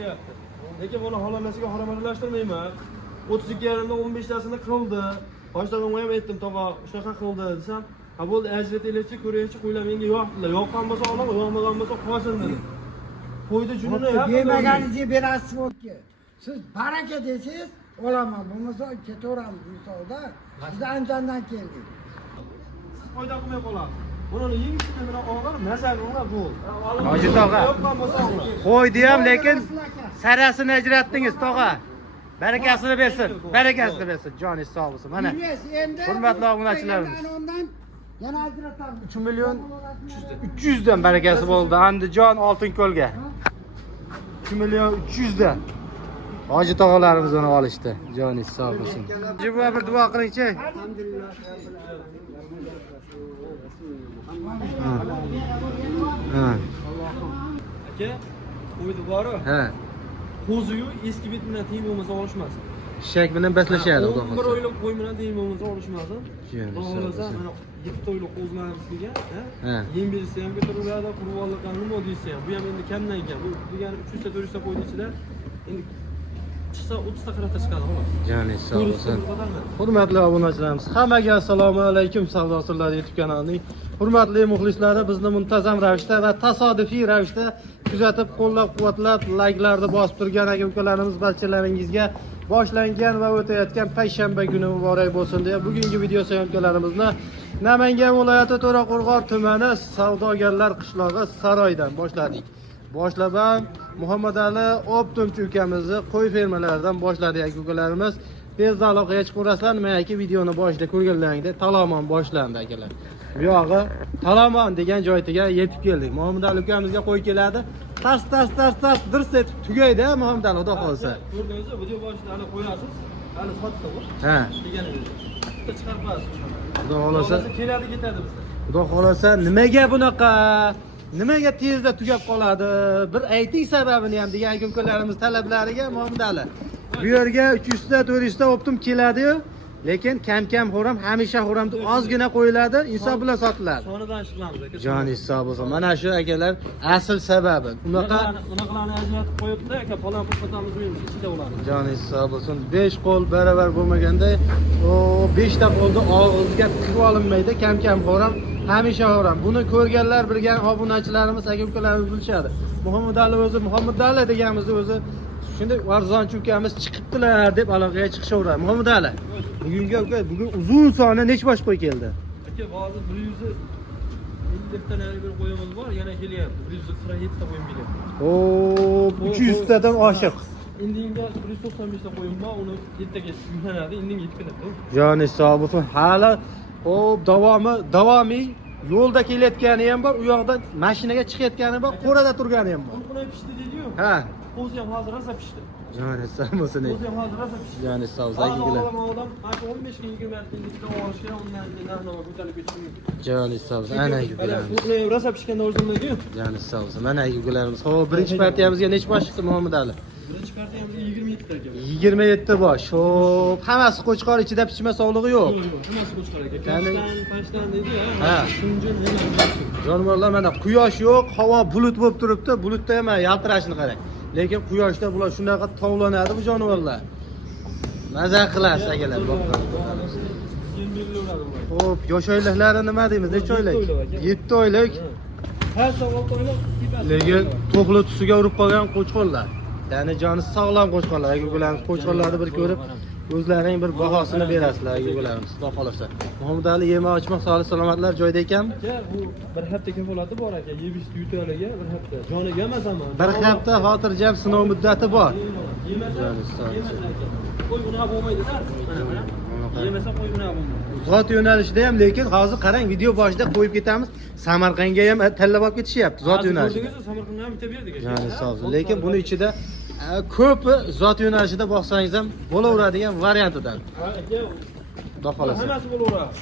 deyapti. Lekin buni halolasiga haromatlashtirmayman. 32 yarimda 15 tasini qildi. Boshlig'imga ham aytdim, tog'a, shunaqa qildi desam, ha bo'ldi, ajrataylikchi, ko'raylikchi, qo'ylar menga yoqdilar. Yoqqan bo'lsa olaman, yoqmagan bo'lsa qolsin dedi. Qo'ydi junini bermaganingizga berasiz bo'ldi. Siz baraka desangiz, olaman. Bo'lmasa ketaveramiz misolda. Biz Andijondan keldik. Siz foyda qilmay qolasiz. Buni yengishini bilan olgan masalanglar bu. Hoji tog'a. Qo'ydi ham, lekin sarasini ajratdingiz, tog'a. Barakasini bersin. Barakasini bersin. Joningiz sog' bo'lsin. Mana. Hurmatli obunachilarimiz. Yana ajratamiz. 3 million 300 dan barakasi bo'ldi. Andijon Oltinko'lga. 3 million 300 dan. Hoji tog'alarimiz uni olishdi. Joningiz sog' bo'lsin. Jibo bir duo qiling-chi. Alhamdulillah. Ha. Aka, qo'ydi bori. Ha. Qo'ziyu eski bet bilan teng bo'lmasa olishmasin. Shak bilan baslashadi, xudo Bir xohlasa. oylik qo'y bilan teng bo'lmasa olishmasin. Joningiz sog' Xohlasa bo'lsin. mana 7 oylik qo'zlarimizga, Ha. yem bersa ham ko'tariladi, quruvonlikdan nima deysa ham. Bu ham endi kamdan kam. Bu degani 300 ta 400 ta qo'yni ichida endi chiqsa 30 ta 40 ta chiqadi xolos. Joningiz sog' bo'lsin. Hurmatli obunachilarimiz, hammaga assalomu alaykum. Savdo sirlari YouTube kanalining hurmatli muxlislari, bizni muntazam ravishda va tasodifiy ravishda kuzatib, qo'llab-quvvatlab, layklarni bosib turgan aka-ukalarimiz barchalaringizga boshlangan va o'tayotgan payshanba kuni muborak bo'lsin deya bugungi video syomkalarimizni Namangan viloyati To'raqo'rg'on tumani savdogarlar qishlog'i Saroydan boshladik. Boshlab ham Muhammad Ali Optumchi ukamizni qo'y fermalaridan boshladik aka-ukalarimiz. Tezda aloqaga chiqaverasizlar, nimaiki videoni boshida ko'rganlaringdek Talomon boshlandi akalar. Bu yog'i Talomon degan joyga yetib keldik. Muhammad Ali ukamizga qo'y keladi. Tas dirs etib tugaydi Muhammad Ali, xudo xolsa. Ko'rdingizmi? Video boshida hali qo'yasiz. Hali sotdi bu. Ha. Deganingiz. Bitta chiqarib qo'yasiz. Xudo xolsa. Keladi ketadi bizda. Xudo xolsa nimaga bunaqa? Nimaga tezda tugab qoladi? Bir ayting sababini ham degan aka-ukalarimiz talablariga Muhammad Ali. Bu yerga 300 ta 400 ta Optum keladi-yu, lekin kam xo'ram, hamisha xo'ramda ozgina qo'yiladi, inson bilan sotiladi. Sonidan chiqamiz aka. Joningiz sog' bo'lsin. Mana shu akalar asl sababi. Unaqalarni ajratib qo'yibdi aka, falon qo'shmatamiz deymiz, ichida ularni. Joningiz sog' bo'lsin. 5 qo'l baravar bo'lmaganda, o 5 ta qo'lni og'izga tiqib olinmaydi, kam xo'ram, hamisha xo'ram. Buni ko'rganlar, bilgan obunachilarimiz, aka-ukalarimiz bilishadi. Muhammad Ali o'zi, Muhammad Ali deganimizni o'zi shunday arzonchi ukamiz chiqibdilar deb aloqaga chiqishaveradi. Muhammad Ali, bugun uzun soni necha bosh qo'y keldi? Aka, hozir 150 ta bir qo'yimiz bor, yana kelyapti. 147 ta qo'yim kelyapti. O 300 tadan oshiq. Endi 195 ta qo'yim bor, uni ertaga yuklanadi, endi yetib keladi. Joningiz sog' bo'lsin. Hali davomiy yo'lda kelayotgani ham bor, u yoqdan mashinaga chiqayotgani bor, qo'rada turgani ham bor. Qulqulay pishdi dedi-yu. Ha. Qo'zi ham hozir rosa pishdi. Joningiz sog' bo'lsin. Qo'zi ham hozir rosa pishdi. Joningiz sog' bo'lsin. Odam 15 kun 20 kun ichida olishga, undan narxlar ko'tarib ketishi mumkin. Joningiz sog' bo'lsin. Ana yugularimiz. Qulqulay rosa pishganda o'rzimizga. Joningiz sog' bo'lsin. Mana yugularimiz. Xo'p, birinchi partiyamizga necha bosh chiqdi Muhammad Ali? Birinchi partiyamizga 27 ta ekan. 27 bosh. Xo'p, hammasi qo'chqor ichida pishma sog'lig'i yo'q. Hammasi qo'chqor ekan. Pashtan dedi-ya. Ha. Shuncha Jonivorlar mana quyosh yo'q, havo bulut bo'lib turibdi. Bulutda ham yaltirashini qarang. Lekin quyoshda bular shunaqa tovlanadi bu jonivorlar. Maza qilasiz akalar, boqqan. Xo'p, yosh oyliklari nima deymiz? Necha oylik? 7 oylik. Har savol oylik. Lekin to'qli tusiga urib qolgan qo'chqorlar. Ya'ni joni sog'lom qo'chqorlar. Ularimiz qo'chqorlarni bir ko'rib, o'zlaring bir bahosini berasizlar ularimiz, xudo xolasa. Muhammad Ali yema ochmoq sog'lik salomatlar joyida ekanmi? Bu bir hafta kafolati bor aka, yebishni yutaliga bir hafta. Joniga emas hamma. Bir hafta xotirjam sinov muddati bor. Qo'y bunaqa bo'lmaydi-da. Yemasa qo'y bunaqa bo'lmaydi. Zot yo'nalishida ham, lekin hozir qarang, video boshida qo'yib ketamiz. Samarqandga ham tallab olib ketishyapti zot yo'nalishida. Ko'rdingizmi, Samarqandga ham bitta berdik aka. Ya'ni sog' bo'lsin. Lekin buni ichida ko'pi zot yo'nalishida boqsangiz ham bo'laveradigan variantidan. Aka, Xudo xolasa. hammasi bo'laveradi.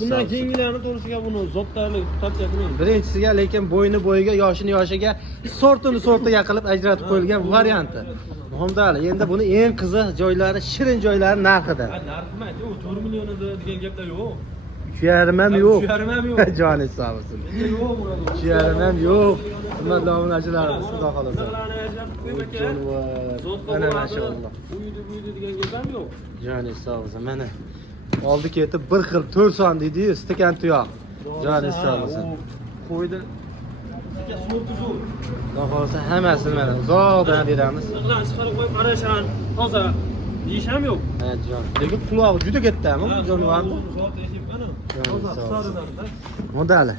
Bundan keyingilarni to'g'risiga buni zotlarlik topcha qilmaymiz. Birinchisiga lekin bo'yni bo'yiga, yoshini yoshiga sortiga qilib ajratib qo'yilgan varianti. Muhammad Ali, endi buni eng qiziq joylari, shirin joylari narxida. Narxi emas, u 4 million degan gaplar yo'q. Ciğerim hem yok. Ciğerim hem yok. Canı sağ olsun. Yok burada. Ciğerim hem yok. Hurmatli obunachilarimiz, xudo xohlasa. Ana maşallah. Buydu degan gap ham yo'q. Joni sağ olsun. Mana oldi ketib 1 xil 4 son deydi, stakan tuyoq. Joni sağ olsun. Qo'ydi. So'p tuzuk. Xudo xohlasa hammasini mana uzoqdan beramiz. Ularni chiqarib qo'yib qarashan. Toza. Yeyish ham yo'q. Ha, jon. Lekin qulog'i juda kattami bu jonivorni? Soat eshibmana. Joni Toza, sağ olsun. sarıdan. Modali.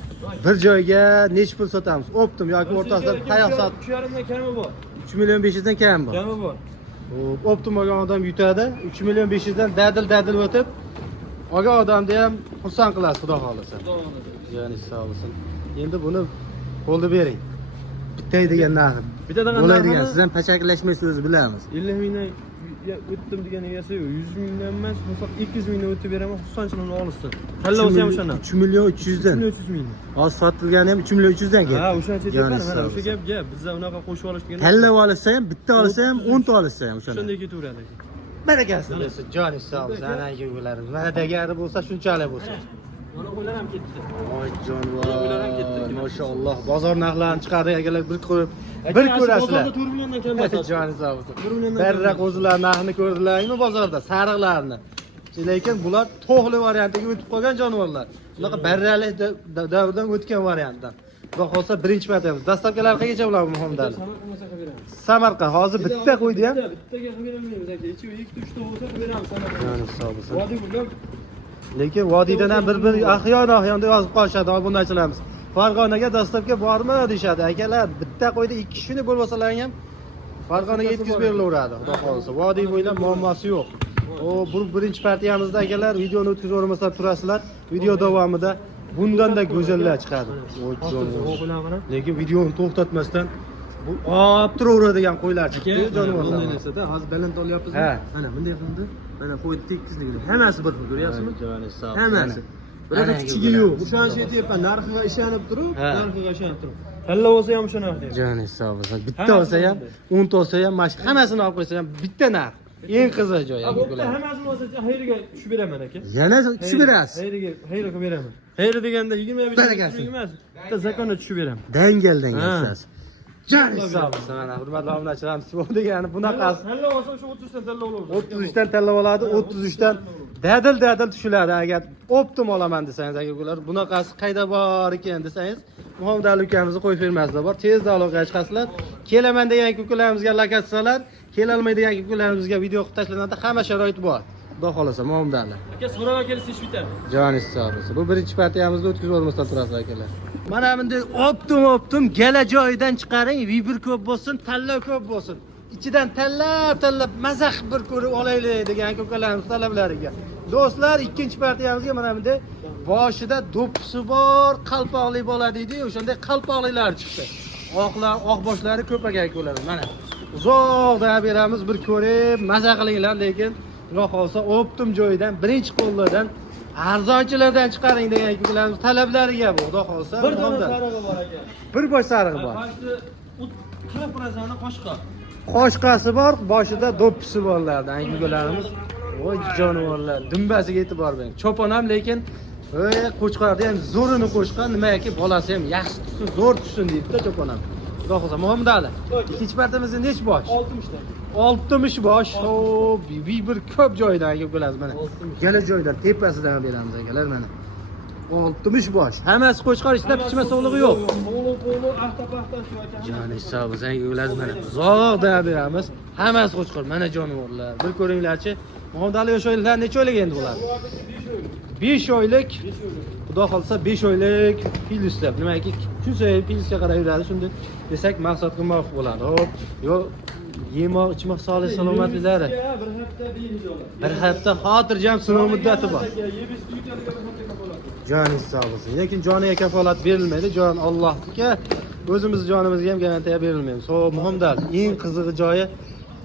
Bir joyga necha pul sotamiz? Optim yoki o'rtasida qayoq sot? 3,5 kami bor. 3 million 500 dan kam bu. Kami bor. Optim olgan odam yutadi. 3 million 500 dan dadil o'tib, olgan odamni ham xursand qilasiz, xudo xohlasa. Ya'ni sog' olsin. Endi buni qo'lda bering. Bittay degan narxi. Bitta degan Bo'ladigan, narxi- siz ham pachakilashmaysiz, o'zi bilamiz. 50 mingdan o'tdim degan egasi yo'q. 100 mingdan emas, bo'lsa 200 mingdan o'tib beraman, xursandchilikni olsin. Talla olsa ham o'shana. 3 million 300 dan. 300 ming. Hozir sotilgani ham 3 million 300 dan Ha, ketdi. o'shancha Ya'ni aytibman, mana sog' o'sha olsin. gap. Bizda unaqa qo'shib olish degan. Tallab olsa ham, bitta olsa ham, 10 ta olsa ham o'shana. Shunday ketaveradi. Barakasi bo'lsin, joni sog' bo'lsin, ana yurgularim. Mana degani bo'lsa, shunchalik bo'lsin. Mana qo'ylar ham ketdi. Voy Ular ham ketdi. jonivor, mashalloh. Bozor narxlarini chiqardi akalar, bir ko'rib, bir ko'rasizlar. Bozorda 4 milliondan kam bosadi. Joni sog' bo'lsin. 1 milliondan Barra qo'zilar narxini ko'rdilarmi bozorda, sariqlarni. Lekin bular to'g'li variantiga o'tib qolgan jonivorlar. Bunaqa barralik davrdan o'tgan variantdan. Xudo xohlasa birinchi martamiz. Dastlabkilar qayergacha bo'ladi muhimdan? Samar qilmasa qilib beramiz. Samarqand hozir bitta qo'ydi ham. Bittaga qilib bermaymiz aka. Ichi 2-3 ta bo'lsa qilib beramiz Samarqand. Joni sog' bo'lsin. Vodiy bo'lib Lekin vodiydan ham bir ahyon-ahyonda yozib qolishadi, obunachilarimiz. Farg'onaga dastlabki bormi deyshadi. Akalar, bitta qo'yda 2 kishini bo'lmasalar ham Farg'onaga yetkazib berilaveradi, xudo xohlasa. Vodiy bo'ylab muammosi yo'q. Bu birinchi partiyamizda akalar, videoni o'tkazib o'rmasdan turasizlar. Video davomida bundan-da go'zallar chiqadi. Voy jonivor. Lekin videoni to'xtatmasdan bu turaveradigan qo'ylar chiqdi, jonivorlar. Bunday narsada hozir baland olyapmiz. Ha. Mana bunday qildi. Mana qo'yni tekisligini. Hammasi bir xil, ko'ryapsizmi? Joni sog' Hammasi. Bunaqa kichigi yo'q. O'shancha aytyapman, narxiga ishonib turib, narxiga ishonib turib. Talla olsa ham o'sha narx deyapman. Joni sog' bo'lsin. Bitta olsa ham, 10 ta olsa ham, mana hammasini olib qo'ysa ham bitta narx. Eng qiziq joyi. Bitta hammasini olsa xayriga tushib beraman aka. Yana tushib berasiz. Xayriga qilib beraman. Xayri deganda 25 Barakasi. emas. Bitta zakonda tushib beraman. Dangaldan Ha. yasasiz. Joni sog' bo'lsin. Mana hurmatli obunachilarimiz, bu degani bunaqasi. Talla olsa o'sha 33 dan talla oladi. 33 dan tanlab oladi, 33 dan dadil tushiladi. Agar optim olaman desangiz, agar ular bunaqasi qayda bor ekan desangiz, Muhammad Ali ukamizni qo'yib bermaslar. Bor, tezda aloqaga chiqasizlar. Kelaman degan ukalarimizga lokatsiyalar, kelolmaydigan ukalarimizga video qilib tashlanadi. Hamma sharoit bor. Xudo xolasa, Muhammad Ali. Aka so'rab kelsa ish bitadi. Joni sog' bo'lsin. Bu birinchi partiyamizni o'tkazib olmasdan turasiz akalar. Mana bunday optim gala joyidan chiqaring, vibr ko'p bo'lsin, tanlov ko'p bo'lsin. Ichidan tanlab mazah bir ko'rib olaylik degan ko'kalarimiz talablariga. Do'stlar, ikkinchi partiyamizga mana bunday boshida do'ppisi bor, qalpoqli bola deydi, o'shanday qalpoqlilar chiqdi. Oq boshlari ko'p ekan ko'lar. Mana uzoqdan beramiz, bir ko'rib maza qilinglar, lekin Xudo xolsa optim joyidan, birinchi qo'llardan arzonchilardan chiqaring degan ko'klarimiz talablariga bu, Xudo xolsa. Bir dona sarig'i bor aka. Bir bosh sarig'i bor. Qo'shni 40% qo'shqa. Qo'shqasi bor, boshida do'ppisi borlardan ko'klarimiz. Voy jonivorlar, dumbasiga e'tibor bering. Cho'pon ham lekin qo'chqarda ham zo'rini qo'shqa, nimaki bolasi ham yaxshi tutsin, zo'r tutsin deydi-da cho'pon ham. Xudo xolsa, Muhammad Ali. Ikkinchi partiyamizda nech bosh? 60 ta. 60 bosh. Bir ko'p joydan aka ko'rasiz mana. Gala joydan tepasidan beramiz akalar mana. 60 bosh. Hammasi qo'chqor, ishlab pichma sog'lig'i yo'q. Qo'li ahta-pahta shu aka. Joni sog' bo'lsin, ko'rasiz mana. Uzoqdan beramiz. Hammasi qo'chqor. Mana jonivorlar. Bir ko'ringlarchi. Muhammad Ali yosh oyliklar necha oylik endi bular? 5 oylik. Xudo xolsa 5 oylik fil istab. Nimaki kun sayin filga qarab yuradi, shunday desak maqsadga muvofiq bo'ladi. Hop, yo yemoq, ichmoq sog'lik salomatliklari. Bir hafta xotirjam sinov muddati bor. Joni sog' bo'lsin. Lekin joniga kafolat berilmaydi. Jon Allohniki. O'zimiz jonimizga ham garantiya berilmaydi. So muhimdir. Eng qizig'i joyi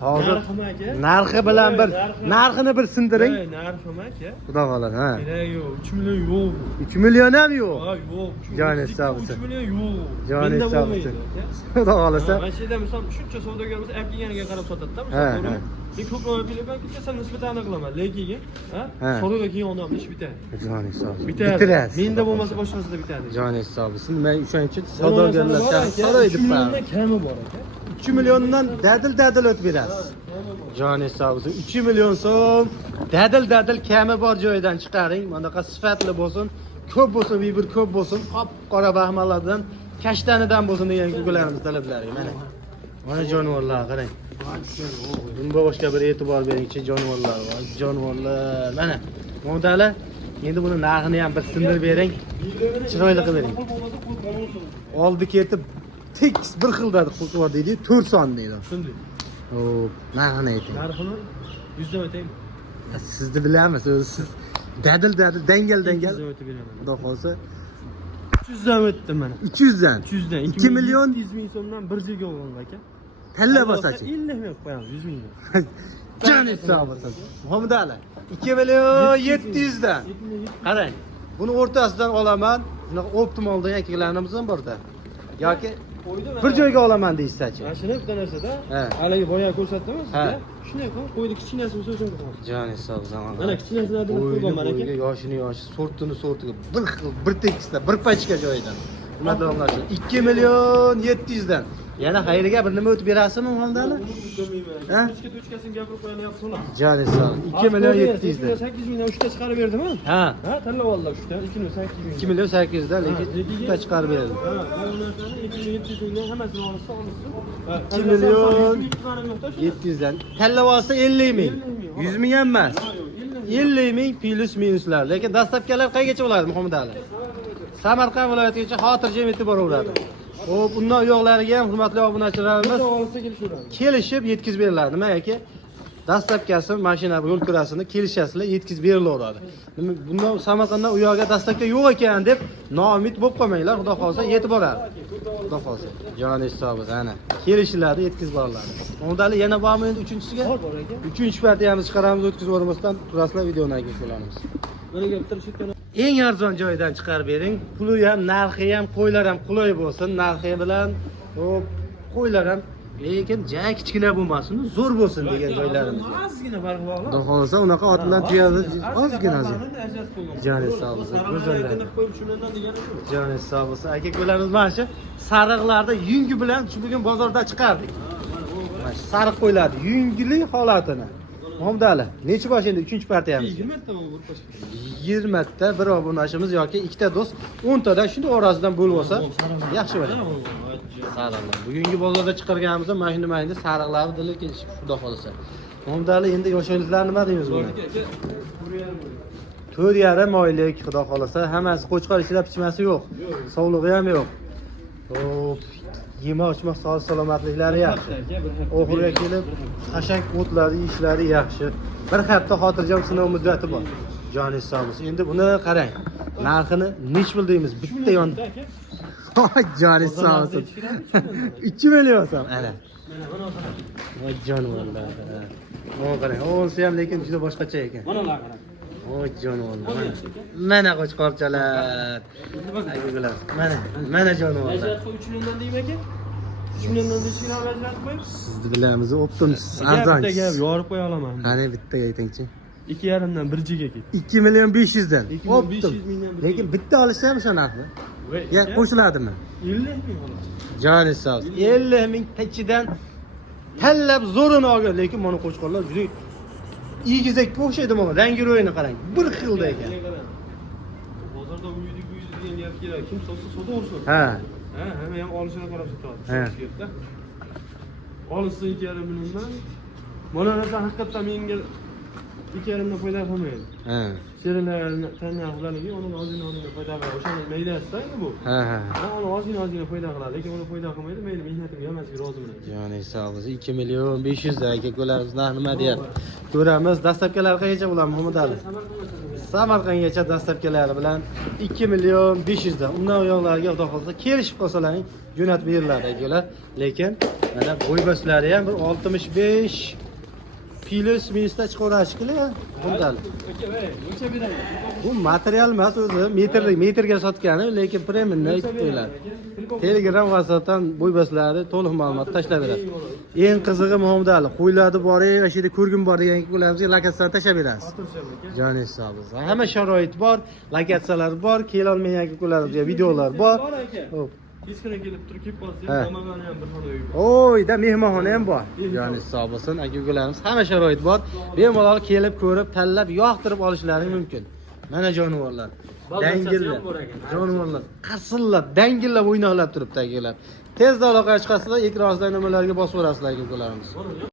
hozir Narxim aka. narxi bilan bir narxini bir sindiring. Narxim aka. Xudo xohlasa, ha. Kerak yo'q, 3 million yo'q. 3 million ham yo'q. Ha, yo'q. Joni sog' bo'lsin. 3 million yo'q. Joni Menda sog' bo'lmaydi, bo'lsin. aka. Xudo xohlasa. Mana shu yerda misol shuncha savdogar bo'lsa, olib kelganiga qarab sotadi-da, Ha, misol. ha. Men ko'proq bilaman, ketsa nisbatan qilaman, lekin, Ha. savdoga kelgan odam ish bitadi. Joni sog' bo'lsin. Bitadi. Bitirasiz. Menda bo'lmasa boshqasida bitadi. Joni sog' bo'lsin. Men o'shancha savdogarlar so'raydi. 3 milliondan kami bor aka. 3 milliondan dadil o'tib berasiz. Joni sog' bo'lsin. 3 million so'm dadil kami bor joyidan chiqaring. Bunaqa sifatli bo'lsin, ko'p bo'lsin, bir ko'p bo'lsin, qop qora baxmallardan, kashtanidan bo'lsin degan ko'klarimiz talablari. Mana jonivorlar qarang. Bunga boshqa bir e'tibor beringchi, jonivorlar bor. Jonivorlar. Mana modali. Endi buni narxini ham bir sindirib bering. Chiroyli qilib bering. Oldi ketib tekis bir xilda qilib deydi, 4 son deydi. Shunday. Hop, narxini ayting. Narxini 100 dan o'taymi? Sizni bilamiz, siz dadil dangal. 200 dan o'tib beraman. Xudo xolsa 300 dan o'tdim mana. 300 dan. 300 dan 2 million 100 ming so'mdan bir joyga olgan aka. talla bosachi. 50 ming qo'yamiz 100 ming. Joni sog' bo'lsin. Muhammad Ali 2 million 700 dan. Qarang. Buni o'rtasidan olaman. Shunaqa optimal degan eklarimiz ham borda. Yoki bir joyga olaman deysiz-chi. Mana shuni bitta narsada, Ha. haligi boya ko'rsatdimmi Ha. sizga? Shunday qilib qo'ydi, kichkinasi bo'lsa o'shani qilamiz. Joni sog' bo'lsin. Mana kichkinasini adini qo'ygan mana aka. Yoshini, sortiga bir xil, bir tekisda, bir pachka joyidan. Nima deyapman? 2 million 700 dan. Yana xayriga bir nima o'tib berasizmi Muhammad Ali? Ha? Tochkasini gapirib qo'yanyapti so'la. Joni sog'. 2 million 700 dan. 8 mingdan 3 ta chiqarib berdim-a? Ha. Ha, tanlab oldilar 3 ta, 2 million 8 ming. 2 million 800 dan, lekin bitta chiqarib berdi. Ha, bu narsani 2 million 700 mingdan hammasini olsa olsin. 2 million 700 dan. Tanlab olsa 50 ming. 100 ming ham emas. 50 ming plus minuslar. Lekin dastlabkilar qayergacha bo'ladi Muhammad Ali? Samarqand viloyatigacha xotirjam yetib boraveradi. Xo'p, undan uyoqlariga ham hurmatli obunachilarimiz kelishib yetkazib beriladi. Nima yoki dastlabkasi mashina yo'l kirasini kelishasizlar, yetkazib berilaveradi. Bundan Samarqanddan u yoqqa dastlabki yo'q ekan deb noumid bo'lib qolmanglar, xudo xolsa yetib boradi. Xudo xolsa. Joni hisobiz ana. Kelishiladi, yetkazib boriladi. Undali yana bormi endi 3-chisiga? Bor aka. 3-partiyamiz chiqaramiz, o'tkazib yubormasdan turasizlar, videoni aka ko'ramiz. Biriga bitirishgan. Eng arzon joydan chiqarib bering. Puli ham, narxi ham, qo'ylar ham qulay bo'lsin. Narxi bilan, hop, qo'ylar ham lekin ja kichkina bo'lmasin, zo'r bo'lsin degan joylarimiz. Ozgina farqi bor. Xudo xolsa unaqa ot bilan tuyadi, ozgina. Joni sog' bo'lsin. Joni sog' bo'lsin. Aka-ukalarimiz mana shu sariqlarda yungi bilan shu bugun bozorda chiqardik. Mana shu sariq qo'yiladi, yungili holatini. Muhammad Ali, necha bosh endi 3-partiyamiz? 20 ta bo'lib qo'shib. 20 ta bir obunachimiz yoki ikkita do'st 10 tadan shunday orasidan bo'lib olsa yaxshi bo'ladi. Sariqlar. Bugungi bozorda chiqarganimizda mana shunday mayda sariqlarni dili kelishib xudo xolasa. Muhammad Ali endi yoshliklar nima deymiz buni? 4,5 oylik xudo xolasa, hammasi qo'chqor ishlab ichmasi yo'q. Sog'lig'i ham yo'q. Hop, yema-ichma sog' salomatliklari yaxshi. Oxiriga kelib qashang o'tlari, ishlari yaxshi. Bir hafta xotirjam sinov muddati bor. Joni sog' bo'lsin. Endi buni qarang. Narxini nech pul deymiz? Bitta yon. Voy joni sog' bo'lsin. 2 million so'm. Ana. Voy jonivorlar. Mana qarang. O'lsa ham lekin juda boshqacha ekan. Mana ular qarang. Voy jonivorlar. Mana qo'chqorchalar. Aygular. Mana jonivorlar. Ajrat 3 milliondan deymi aka? 3 milliondan deyishini ajratib qo'yib. Sizni bilamiz, optimiz, arzon. Bitta gap yorib qo'ya olaman. Qani bittaga aytingchi. 2,5 dan 1 jiga ketdi. 2 million 500 dan. 2 million 500 mingdan bir Lekin bitta olishsa ham o'sha narxmi? Ya aka, qo'shiladimi? 50 ming xolos. Joni sog'. 50 ming ichidan tanlab zo'rini olgan, lekin mana qo'chqorlar juda egizakka o'xshaydi mana. Rangi ro'yini qarang. Bir xilda ekan. Bozorda uydi degan gap kerak. Kim sotsa sotaversin. Ha. Ha, hamma ham olishini qarab sotadi. Ha. Olsa 2,5 milliondan. Mana narsa haqiqatdan menga 2,5 dan foyda qilmaydi. Ha. Serilarni tanlarligi uni ozgina foyda qiladi. O'shani maydasi bu. Ha. Uni ozgina foyda qiladi, lekin uni foyda qilmaydi. Mayli mehnatimga hammasiga roziman. Joni sog' bo'lsin. 2 million 500 dan aka-ukalarimiz narx nima deyapti? Ko'ramiz. Dastlabkilar qayercha bo'ladi Muhammad Ali? Samarqandgacha dastlabkilari bilan 2 million 500 dan. Undan yo'qlarga xudo xolsa kelishib qolsalaring jo'natib beriladi akalar. Lekin mana bo'yboshlari ham bir 65 plus minusda chiqarashkilar. Bundan. Bu material emas o'zi, metrga sotgani, lekin premiumni aytib qo'yiladi. Telegram WhatsAppdan bo'yboslari to'liq ma'lumot tashlab beradi. Eng qizig'i Muhammedali, qo'yiladi bor, va shu yerda ko'rgin bor degan qo'ylarimizni lokatsiyadan tashlab berasiz. Joningiz sog' bo'lsin. Hamma sharoit bor, lokatsiyalar bor, kela olmagan qo'ylarimizga videolar bor. Xo'p. Keskina kelib turib kelib qolsa, namagani ham bir xil uy bor. Oyda mehmonxona ham bor. Joningiz sog' bo'lsin, aka-ukalarimiz hamma sharoit bor. Bemalol kelib ko'rib, tanlab, yoqtirib olishlaring mumkin. Mana jonivorlar. Dangillar. Jonivorlar qarsillab, dangillab o'ynoqlab turibdi akalar. Tezda aloqaga chiqasizlar, ekran ostidagi nomerlarga bosib o'rasizlar aka-ukalarimiz.